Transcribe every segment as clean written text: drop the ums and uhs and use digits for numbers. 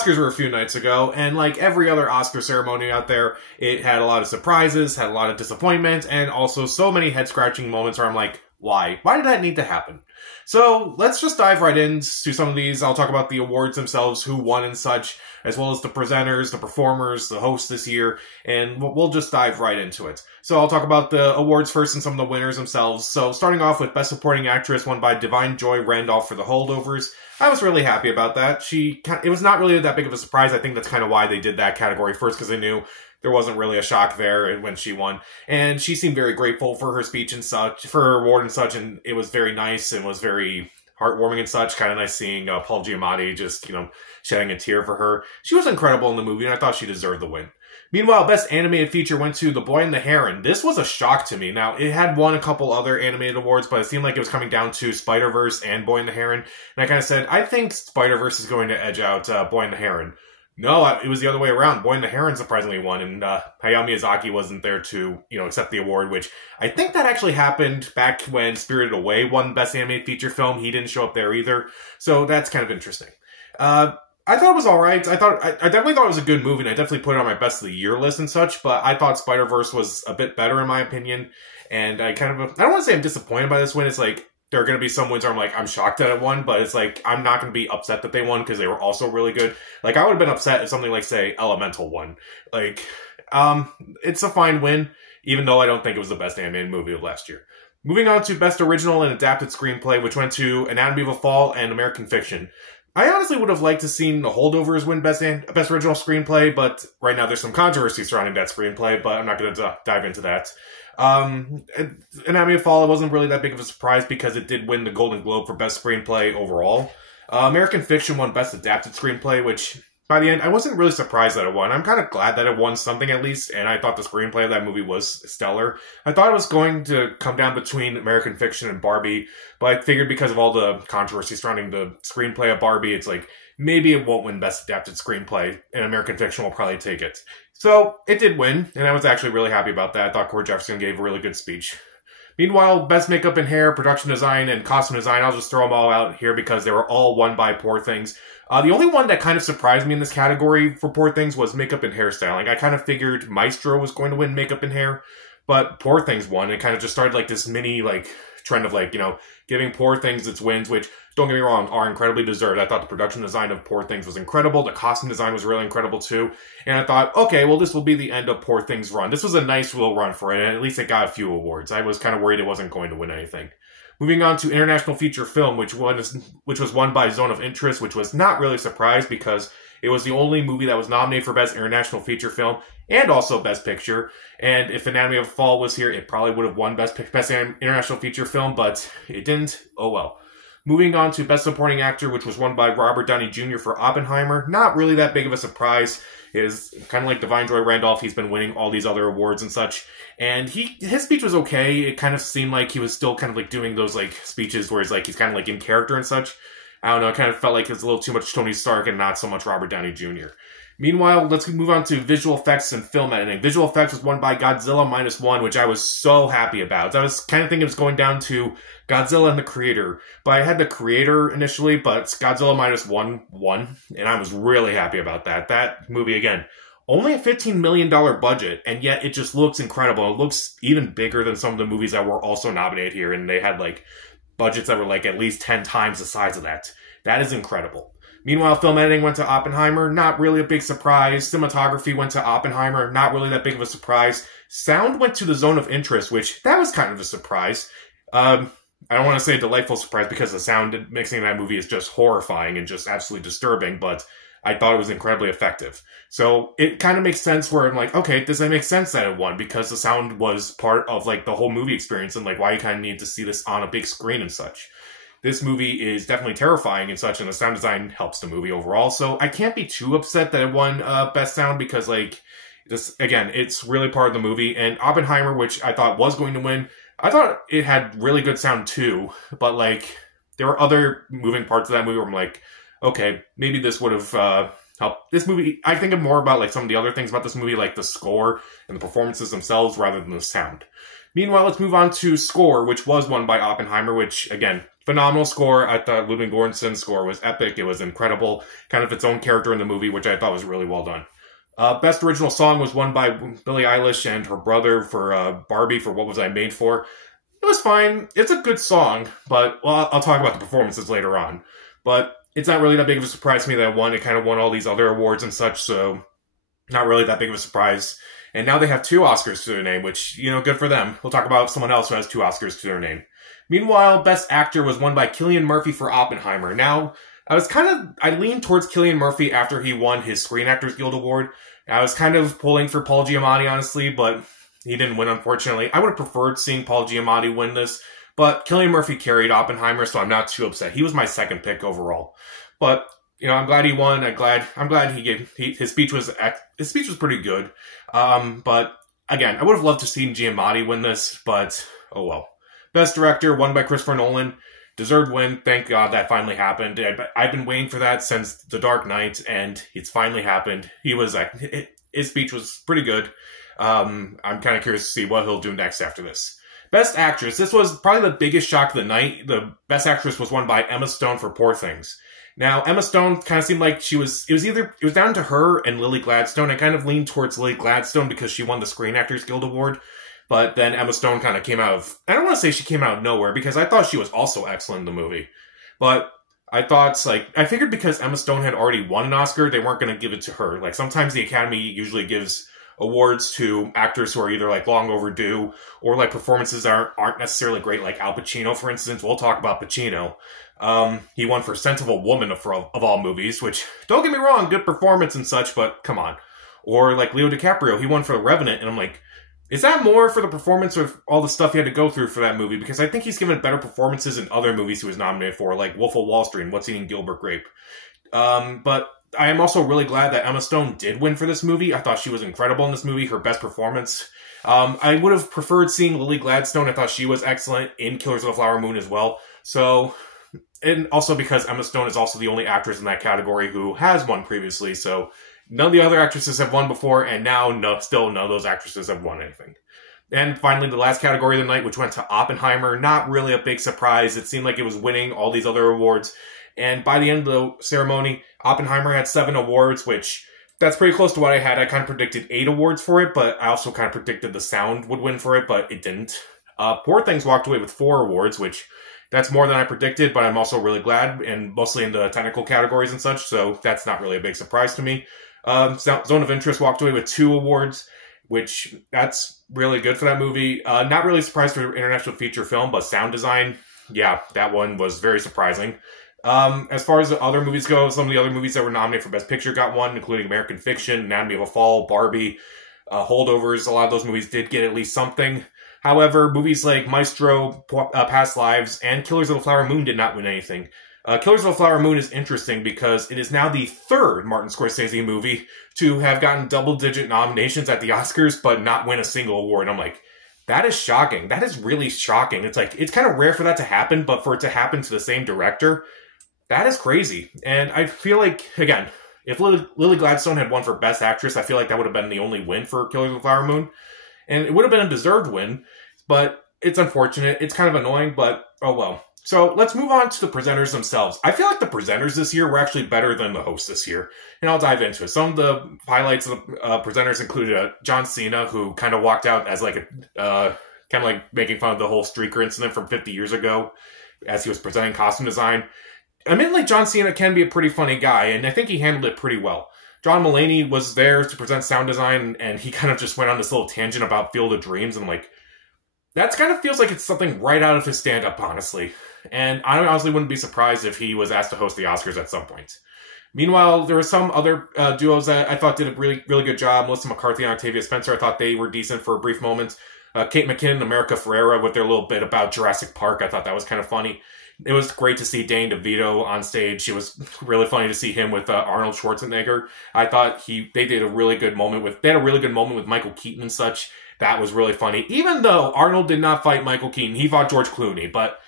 Oscars were a few nights ago, and like every other Oscar ceremony out there, it had a lot of surprises, had a lot of disappointment, and also so many head-scratching moments where I'm like, why? Why did that need to happen? So let's just dive right into some of these. I'll talk about the awards themselves, who won and such, as well as the presenters, the performers, the hosts this year, and we'll just dive right into it. So I'll talk about the awards first and some of the winners themselves. So starting off with Best Supporting Actress, won by Da'Vine Joy Randolph for The Holdovers. I was really happy about that. It was not really that big of a surprise. I think that's kind of why they did that category first, because I knew there wasn't really a shock there when she won. And she seemed very grateful for her speech and such, for her award and such, and it was very nice and was very heartwarming and such. Kind of nice seeing Paul Giamatti just, shedding a tear for her. She was incredible in the movie, and I thought she deserved the win. Meanwhile, Best Animated Feature went to The Boy and the Heron. This was a shock to me. Now, it had won a couple other animated awards, but it seemed like it was coming down to Spider-Verse and Boy and the Heron. And I kind of said, I think Spider-Verse is going to edge out Boy and the Heron. No, it was the other way around. Boy and the Heron surprisingly won, and Hayao Miyazaki wasn't there to, accept the award, which I think that actually happened back when Spirited Away won Best Animated Feature Film. He didn't show up there either, so that's kind of interesting. I thought it was alright. I definitely thought it was a good movie, and I definitely put it on my Best of the Year list and such, but I thought Spider-Verse was a bit better in my opinion, and I don't want to say I'm disappointed by this win. It's like, there are going to be some wins where I'm like, I'm shocked that it won, but it's like, I'm not going to be upset that they won because they were also really good. Like, I would have been upset if something like, say, Elemental won. Like, it's a fine win, even though I don't think it was the best animated movie of last year. Moving on to Best Original and Adapted Screenplay, which went to Anatomy of a Fall and American Fiction. I honestly would have liked to see The Holdovers win Best Original Screenplay, but right now there's some controversy surrounding that screenplay, but I'm not going to dive into that. Anatomy of a Fall, it wasn't really that big of a surprise because it did win the Golden Globe for Best Screenplay overall. American Fiction won Best Adapted Screenplay, which by the end, I wasn't really surprised that it won. I'm kind of glad that it won something at least, and I thought the screenplay of that movie was stellar. I thought it was going to come down between American Fiction and Barbie, but I figured because of all the controversy surrounding the screenplay of Barbie, it's like, maybe it won't win Best Adapted Screenplay, and American Fiction will probably take it. So, it did win, and I was actually really happy about that. I thought Cord Jefferson gave a really good speech. Meanwhile, Best Makeup and Hair, Production Design, and Costume Design, I'll just throw them all out here because they were all won by Poor Things. The only one that kind of surprised me in this category for Poor Things was Makeup and Hairstyling. I kind of figured Maestro was going to win Makeup and Hair, but Poor Things won. It kind of just started like this mini trend of giving Poor Things its wins, which, don't get me wrong, are incredibly deserved. I thought the production design of Poor Things was incredible. The costume design was really incredible too. And I thought, okay, well, this will be the end of Poor Things' run. This was a nice little run for it, and at least it got a few awards. I was kind of worried it wasn't going to win anything. Moving on to International Feature Film, which was won by Zone of Interest, which was not really a surprise because it was the only movie that was nominated for Best International Feature Film and also Best Picture. And if Anatomy of a Fall was here, it probably would have won Best International Feature Film, but it didn't. Oh well. Moving on to Best Supporting Actor, which was won by Robert Downey Jr. for Oppenheimer. Not really that big of a surprise. It is kind of like Da'Vine Joy Randolph. He's been winning all these other awards and such. And his speech was okay. It kind of seemed like he was still kind of doing those speeches where he's kind of in character and such. I don't know. It kind of felt like it was a little too much Tony Stark and not so much Robert Downey Jr. Meanwhile, let's move on to Visual Effects and Film Editing. Visual Effects was won by Godzilla Minus One, which I was so happy about. I was kind of thinking it was going down to Godzilla and the Creator. But I had the Creator initially, but Godzilla Minus One won, and I was really happy about that. That movie, again, only a $15 million budget, and yet it just looks incredible. It looks even bigger than some of the movies that were also nominated here, and they had budgets that were at least 10 times the size of that. That is incredible. Meanwhile, film editing went to Oppenheimer. Not really a big surprise. Cinematography went to Oppenheimer. Not really that big of a surprise. Sound went to the Zone of Interest, which that was kind of a surprise. I don't want to say a delightful surprise because the sound mixing in that movie is just horrifying and just absolutely disturbing, but I thought it was incredibly effective. So it kind of makes sense where I'm like, okay, does that make sense that it won? Because the sound was part of the whole movie experience and why you kind of need to see this on a big screen and such. This movie is definitely terrifying and such, and the sound design helps the movie overall. So I can't be too upset that it won Best Sound because, this again, it's really part of the movie. And Oppenheimer, which I thought was going to win, I thought it had really good sound too. But, there were other moving parts of that movie where I'm like, okay, maybe this would have helped. This movie, I think more about, some of the other things about this movie, like the score and the performances themselves rather than the sound. Meanwhile, let's move on to score, which was won by Oppenheimer, which, again, phenomenal score. I thought Ludwig Göransson's score was epic. It was incredible. Kind of its own character in the movie, which I thought was really well done. Best original song was won by Billie Eilish and her brother for Barbie for What Was I Made For. It was fine. It's a good song, but well, I'll talk about the performances later on. But it's not really that big of a surprise to me that it won. It kind of won all these other awards and such, so not really that big of a surprise. And now they have 2 Oscars to their name, which, you know, good for them. We'll talk about someone else who has 2 Oscars to their name. Meanwhile, Best Actor was won by Cillian Murphy for Oppenheimer. Now, I leaned towards Cillian Murphy after he won his Screen Actors Guild Award. I was kind of pulling for Paul Giamatti, honestly, but he didn't win, unfortunately. I would have preferred seeing Paul Giamatti win this, but Cillian Murphy carried Oppenheimer, so I'm not too upset. He was my second pick overall. But, you know, I'm glad he won. I'm glad his speech was pretty good. But again, I would have loved to see Giamatti win this, but oh well. Best Director won by Christopher Nolan. Deserved win. Thank God that finally happened. I've been waiting for that since The Dark Knight, and it's finally happened. His speech was pretty good. I'm kind of curious to see what he'll do next after this. Best Actress. This was probably the biggest shock of the night. The Best Actress was won by Emma Stone for Poor Things. Now, Emma Stone kind of seemed like it was down to her and Lily Gladstone. I kind of leaned towards Lily Gladstone because she won the Screen Actors Guild Award. But then Emma Stone kind of came out of... I don't want to say she came out of nowhere, because I thought she was also excellent in the movie. But I figured because Emma Stone had already won an Oscar, they weren't going to give it to her. Like, sometimes the Academy usually gives awards to actors who are either, like, long overdue, or, like, performances that aren't necessarily great, like Al Pacino, for instance. We'll talk about Pacino. He won for Scent of a Woman of all movies, which, don't get me wrong, good performance and such, but come on. Or, like, Leo DiCaprio, he won for The Revenant, and I'm like... Is that more for the performance of all the stuff he had to go through for that movie? Because I think he's given better performances in other movies he was nominated for, like Wolf of Wall Street and What's Eating Gilbert Grape. But I am also really glad that Emma Stone did win for this movie. I thought she was incredible in this movie, her best performance. I would have preferred seeing Lily Gladstone. I thought she was excellent in Killers of the Flower Moon as well. So, and also because Emma Stone is also the only actress in that category who has won previously, so... None of the other actresses have won before, and now still none of those actresses have won anything. And finally, the last category of the night, which went to Oppenheimer. Not really a big surprise. It seemed like it was winning all these other awards. And by the end of the ceremony, Oppenheimer had 7 awards, which that's pretty close to what I had. I kind of predicted 8 awards for it, but I also kind of predicted the sound would win for it, but it didn't. Poor Things walked away with 4 awards, which that's more than I predicted, but I'm also really glad, and mostly in the technical categories and such, so that's not really a big surprise to me. Zone of Interest walked away with 2 awards, which that's really good for that movie. Not really surprised for International Feature Film, but Sound Design, yeah, that one was very surprising. As far as the other movies go, some of the other movies that were nominated for Best Picture got one, including American Fiction, Anatomy of a Fall, Barbie, Holdovers. A lot of those movies did get at least something. However, movies like Maestro, Past Lives, and Killers of the Flower Moon did not win anything. Killers of the Flower Moon is interesting because it is now the 3rd Martin Scorsese movie to have gotten double-digit nominations at the Oscars, but not win a single award. I'm like, that is shocking. That is really shocking. It's like, it's kind of rare for that to happen, but for it to happen to the same director, that is crazy. And I feel like, again, if Lily Gladstone had won for Best Actress, I feel like that would have been the only win for Killers of the Flower Moon. And it would have been a deserved win, but it's unfortunate. It's kind of annoying, but oh well. So let's move on to the presenters themselves. I feel like the presenters this year were actually better than the hosts this year, and I'll dive into it. Some of the highlights of the presenters included John Cena, who kind of walked out as like kind of like making fun of the whole streaker incident from 50 years ago as he was presenting costume design. Admittedly, John Cena can be a pretty funny guy, and I think he handled it pretty well. John Mulaney was there to present sound design, and he kind of just went on this little tangent about Field of Dreams, and I'm like, that kind of feels like it's something right out of his stand-up, honestly. And I honestly wouldn't be surprised if he was asked to host the Oscars at some point. Meanwhile, there were some other duos that I thought did a really, really good job. Melissa McCarthy and Octavia Spencer, I thought they were decent for a brief moment. Kate McKinnon and America Ferrera with their little bit about Jurassic Park, I thought that was kind of funny. It was great to see Danny DeVito on stage. It was really funny to see him with Arnold Schwarzenegger. I thought they had a really good moment with Michael Keaton and such. That was really funny. Even though Arnold did not fight Michael Keaton, he fought George Clooney, but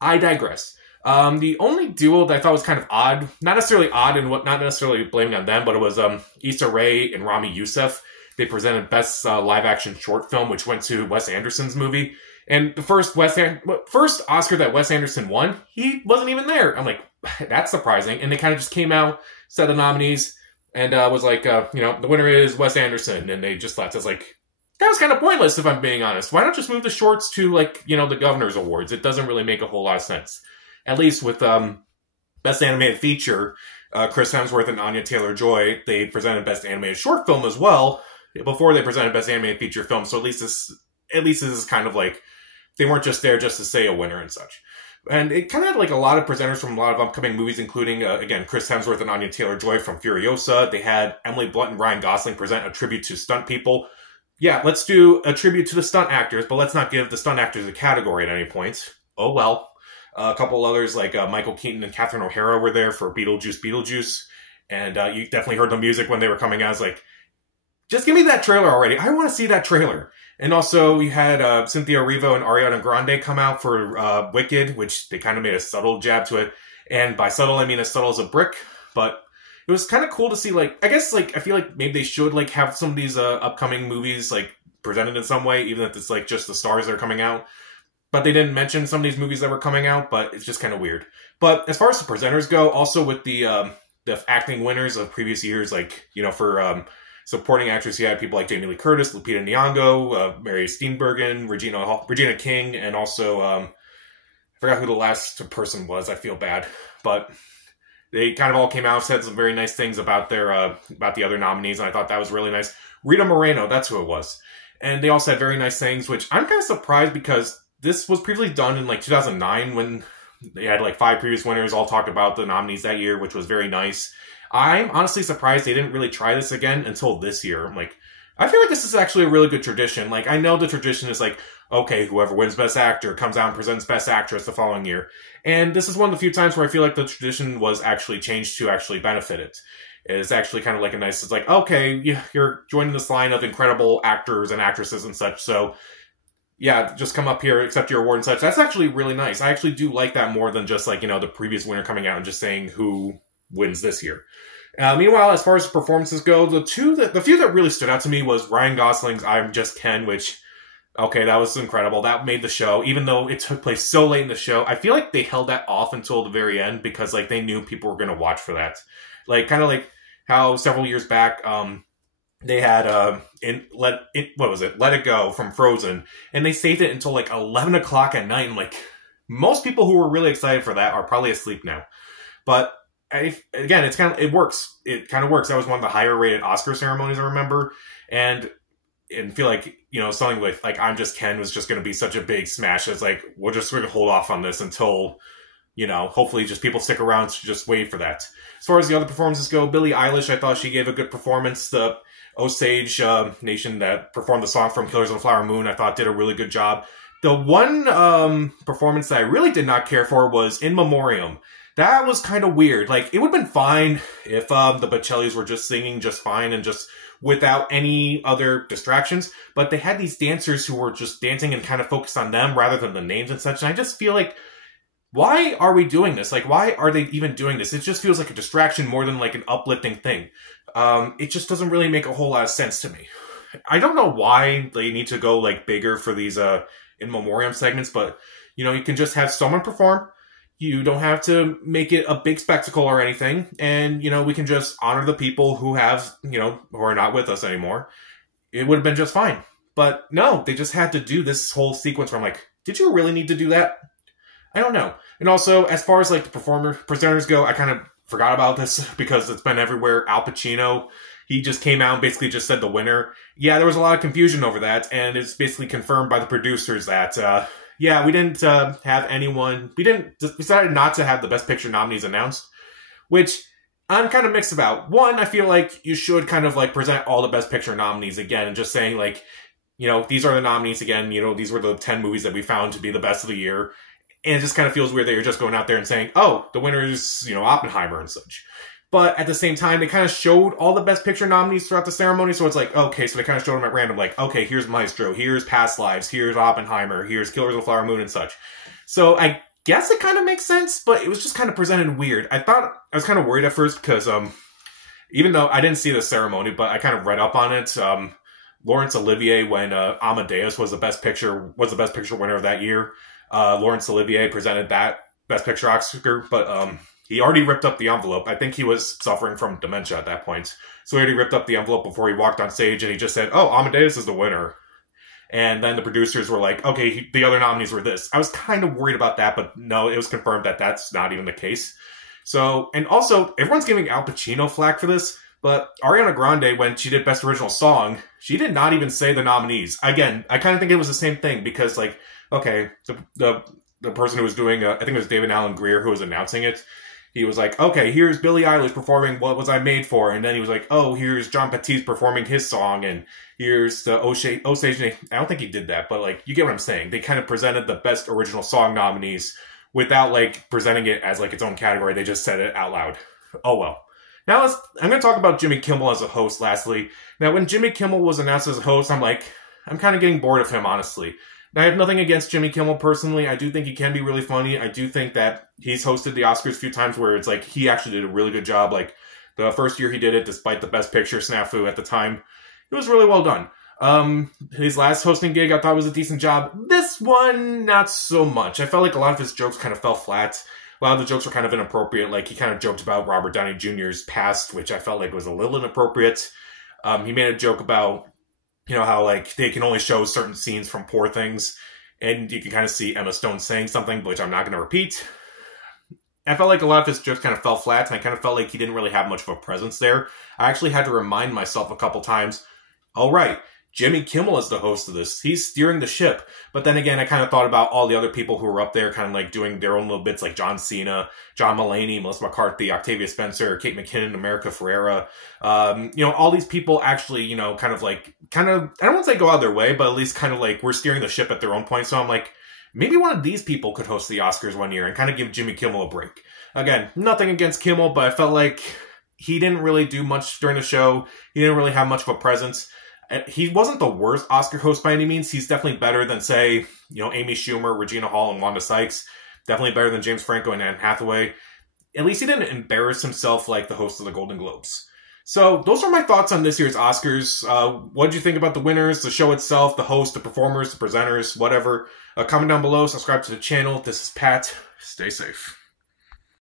I digress. The only duo that I thought was kind of odd, not necessarily odd and not necessarily blaming on them, but it was Issa Rae and Rami Youssef. they presented Best Live Action Short Film, which went to Wes Anderson's movie. And the first Oscar that Wes Anderson won, he wasn't even there. I'm like, that's surprising. And they kind of just came out, said the nominees, and was like, the winner is Wes Anderson. And they just left. I was like, that was kind of pointless, if I'm being honest. Why not just move the shorts to, the Governor's Awards? It doesn't really make a whole lot of sense. At least with Best Animated Feature, Chris Hemsworth and Anya Taylor-Joy, they presented Best Animated Short Film as well, before they presented Best Animated Feature Film. So at least this is kind of like, they weren't just there just to say a winner and such. And it kind of had a lot of presenters from a lot of upcoming movies, including, again, Chris Hemsworth and Anya Taylor-Joy from Furiosa. They had Emily Blunt and Ryan Gosling present a tribute to stunt people. Yeah, let's do a tribute to the stunt actors, but let's not give the stunt actors a category at any point. Oh, well. A couple others like Michael Keaton and Catherine O'Hara were there for Beetlejuice. And you definitely heard the music when they were coming out. I was like, just give me that trailer already. I want to see that trailer. And also you had Cynthia Erivo and Ariana Grande come out for Wicked, which they kind of made a subtle jab to it. And by subtle, I mean as subtle as a brick. But it was kind of cool to see, I feel like maybe they should, have some of these upcoming movies, presented in some way, even if it's, just the stars that are coming out. But they didn't mention some of these movies that were coming out, but it's just kind of weird. But as far as the presenters go, also with the acting winners of previous years, for supporting actress, you had people like Jamie Lee Curtis, Lupita Nyong'o, Mary Steenburgen, Regina King, and also, I forgot who the last person was, I feel bad. But they kind of all came out, said some very nice things about about the other nominees, and I thought that was really nice. Rita Moreno, that's who it was. And they all said very nice things, which I'm kind of surprised because this was previously done in 2009 when they had 5 previous winners all talked about the nominees that year, which was very nice. I'm honestly surprised they didn't really try this again until this year. I feel like this is actually a really good tradition. I know the tradition is okay, whoever wins Best Actor comes out and presents Best Actress the following year. And this is one of the few times where I feel like the tradition was actually changed to actually benefit it. It's actually kind of a nice, it's okay, you're joining this line of incredible actors and actresses and such, so yeah, just come up here, accept your award and such. That's actually really nice. I actually do like that more than just the previous winner coming out and just saying who wins this year. Meanwhile, as far as performances go, the few that really stood out to me was Ryan Gosling's I'm Just Ken, which, okay, that was incredible. That made the show, even though it took place so late in the show. I feel like they held that off until the very end because they knew people were going to watch for that. Kind of how several years back, they had Let It Go from Frozen, and they saved it until 11 o'clock at night. And most people who were really excited for that are probably asleep now. But again, it works. It kind of works. That was one of the higher rated Oscar ceremonies I remember, and feel like something with I'm Just Ken was just going to be such a big smash. It's we're just going to hold off on this until hopefully just people stick around to just wait for that. As far as the other performances go, Billie Eilish, I thought she gave a good performance. The Osage Nation that performed the song from Killers of the Flower Moon, I thought did a really good job. The one performance that I really did not care for was In Memoriam. That was kind of weird. It would have been fine if the Bocellis were just singing just fine and just without any other distractions, but they had these dancers who were just dancing and kind of focused on them rather than the names and such, and I just feel why are we doing this? Why are they even doing this? It just feels like a distraction more than an uplifting thing. It just doesn't really make a whole lot of sense to me. I don't know why they need to go bigger for these In Memoriam segments, but you can just have someone perform. You don't have to make it a big spectacle or anything, and we can just honor the people who have who are not with us anymore. It would have been just fine. But no, they just had to do this whole sequence where I'm did you really need to do that? I don't know. And also, as far as the presenters go, I kind of forgot about this because it's been everywhere. Al Pacino, he just came out and basically just said the winner. Yeah, there was a lot of confusion over that, and it's basically confirmed by the producers that, yeah, we didn't have anyone, we decided not to have the Best Picture nominees announced, which I'm kind of mixed about. One, I feel like you should kind of present all the Best Picture nominees again and just saying these are the nominees again, these were the 10 movies that we found to be the best of the year. And it just kind of feels weird that you're just going out there and saying, oh, the winner is, Oppenheimer and such. But at the same time, they kind of showed all the Best Picture nominees throughout the ceremony. So it's okay, so they kind of showed them at random. Okay, here's Maestro, here's Past Lives, here's Oppenheimer, here's Killers of the Flower Moon and such. So I guess it kind of makes sense, but it was just kind of presented weird. I was kind of worried at first because even though I didn't see the ceremony, but I kind of read up on it. Laurence Olivier when Amadeus was the best picture winner of that year. Laurence Olivier presented that Best Picture Oscar, but he already ripped up the envelope. I think he was suffering from dementia at that point. So he already ripped up the envelope before he walked on stage, and he just said, "Oh, Amadeus is the winner." And then the producers were like, "Okay, the other nominees were this." I was kind of worried about that, but no, it was confirmed that that's not even the case. So, and also, everyone's giving Al Pacino flack for this, but Ariana Grande, when she did Best Original Song, she did not even say the nominees. Again, I kind of think it was the same thing, because, like, okay, the person who was doing, I think it was David Alan Grier who was announcing it. He was like, "Okay, here's Billie Eilish performing What Was I Made For?" And then he was like, "Oh, here's John Batiste performing his song, and here's the Osage." I don't think he did that, but, like, you get what I'm saying. They kind of presented the Best Original Song nominees without, like, presenting it as, like, its own category. They just said it out loud. Oh, well. Now I'm going to talk about Jimmy Kimmel as a host, lastly. Now, when Jimmy Kimmel was announced as a host, I'm kind of getting bored of him, honestly. Now, I have nothing against Jimmy Kimmel personally. I do think he can be really funny. I do think that he's hosted the Oscars a few times where it's like he actually did a really good job. Like, the first year he did it, despite the Best Picture snafu at the time, it was really well done. His last hosting gig I thought was a decent job. This one, not so much. I felt like a lot of his jokes kind of fell flat. A lot of the jokes were kind of inappropriate. Like, he kind of joked about Robert Downey Jr.'s past, which I felt like was a little inappropriate. He made a joke about, you know, how, like, they can only show certain scenes from Poor Things, and you can kind of see Emma Stone saying something, which I'm not going to repeat. I felt like a lot of his jokes kind of fell flat, and I kind of felt like he didn't really have much of a presence there. I actually had to remind myself a couple times, all right, Jimmy Kimmel is the host of this. He's steering the ship. But then again, I kind of thought about all the other people who were up there kind of like doing their own little bits, like John Cena, John Mulaney, Melissa McCarthy, Octavia Spencer, Kate McKinnon, America Ferrera. You know, all these people actually, you know, I don't want to say go out of their way, but at least kind of like we're steering the ship at their own point. So I'm like, maybe one of these people could host the Oscars one year and kind of give Jimmy Kimmel a break. Again, nothing against Kimmel, but I felt like he didn't really do much during the show. He didn't really have much of a presence. He wasn't the worst Oscar host by any means. He's definitely better than, say, you know, Amy Schumer, Regina Hall, and Wanda Sykes. Definitely better than James Franco and Anne Hathaway. At least he didn't embarrass himself like the host of the Golden Globes. So those are my thoughts on this year's Oscars. What did you think about the winners, the show itself, the host, the performers, the presenters, whatever? Comment down below. Subscribe to the channel. This is Pat. Stay safe.